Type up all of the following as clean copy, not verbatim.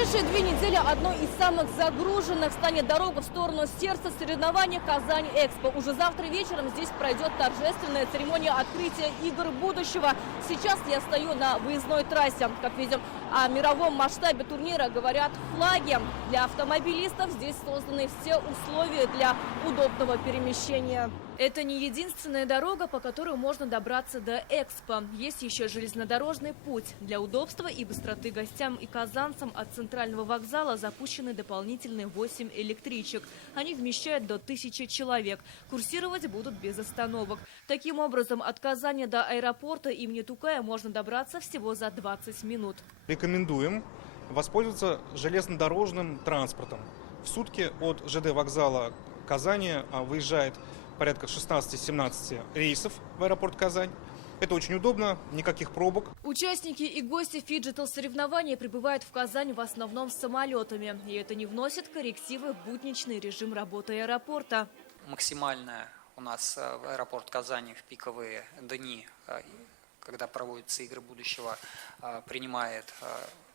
ближайшие 2 недели одной из самых загруженных станет дорога в сторону сердца соревнований «Казань-Экспо». Уже завтра вечером здесь пройдет торжественная церемония открытия игр будущего. Сейчас я стою на выездной трассе. Как видим, о мировом масштабе турнира говорят флаги. Для автомобилистов здесь созданы все условия для удобного перемещения. Это не единственная дорога, по которой можно добраться до Экспо. Есть еще железнодорожный путь. Для удобства и быстроты гостям и казанцам от центрального вокзала запущены дополнительные 8 электричек. Они вмещают до 1000 человек. Курсировать будут без остановок. Таким образом, от Казани до аэропорта имени Тукая можно добраться всего за 20 минут. Рекомендуем воспользоваться железнодорожным транспортом. В сутки от ЖД вокзала Казани выезжает порядка 16-17 рейсов в аэропорт Казань. Это очень удобно, никаких пробок. Участники и гости фиджитал-соревнований прибывают в Казань в основном самолетами. И это не вносит коррективы в будничный режим работы аэропорта. Максимально у нас аэропорт Казани в пиковые дни, когда проводятся игры будущего, принимает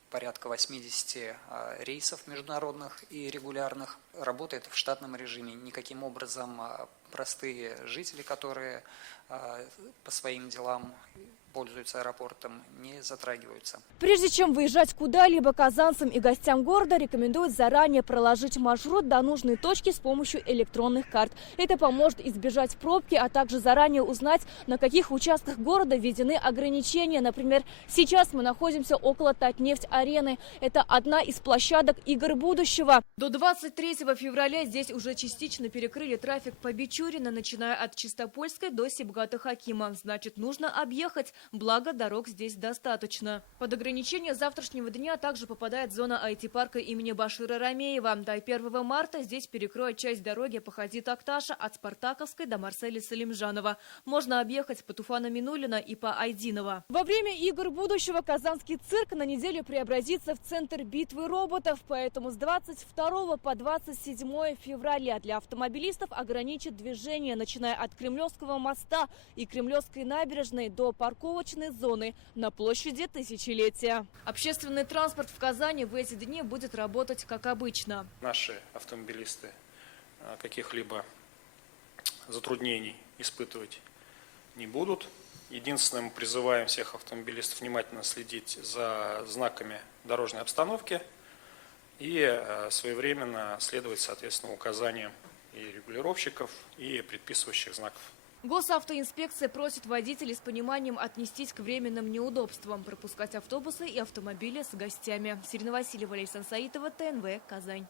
порядка 80 рейсов международных и регулярных. Работает в штатном режиме. Никаким образом простые жители, которые по своим делам пользуются аэропортом, не затрагиваются. Прежде чем выезжать куда-либо, казанцам и гостям города рекомендуют заранее проложить маршрут до нужной точки с помощью электронных карт. Это поможет избежать пробки, а также заранее узнать, на каких участках города введены ограничения. Например, сейчас мы находимся около Татнефть-арены. Это одна из площадок игр будущего. До 23 февраля здесь уже частично перекрыли трафик по Бичурина, начиная от Чистопольской до Сибгата-Хакима. Значит, нужно объехать. Благо, дорог здесь достаточно. Под ограничение завтрашнего дня также попадает зона IT-парка имени Башира Рамеева. До 1 марта здесь перекроют часть дороги по Хади Такташа от Спартаковской до Марселя Салимжанова. Можно объехать по Туфана Минулина и по Айдинова. Во время игр будущего казанский цирк на неделю преобразится в центр битвы роботов. Поэтому с 22 по 27 февраля для автомобилистов ограничат движение, начиная от Кремлевского моста и Кремлевской набережной до парковочной зоны на площади Тысячелетия. Общественный транспорт в Казани в эти дни будет работать как обычно. Наши автомобилисты каких-либо затруднений испытывать не будут. Единственное, мы призываем всех автомобилистов внимательно следить за знаками дорожной обстановки и своевременно следовать, соответственно, указаниям и регулировщиков, и предписывающих знаков. Госавтоинспекция просит водителей с пониманием отнестись к временным неудобствам, пропускать автобусы и автомобили с гостями. Сирина Васильева, Лейсан Саитова, ТНВ, Казань.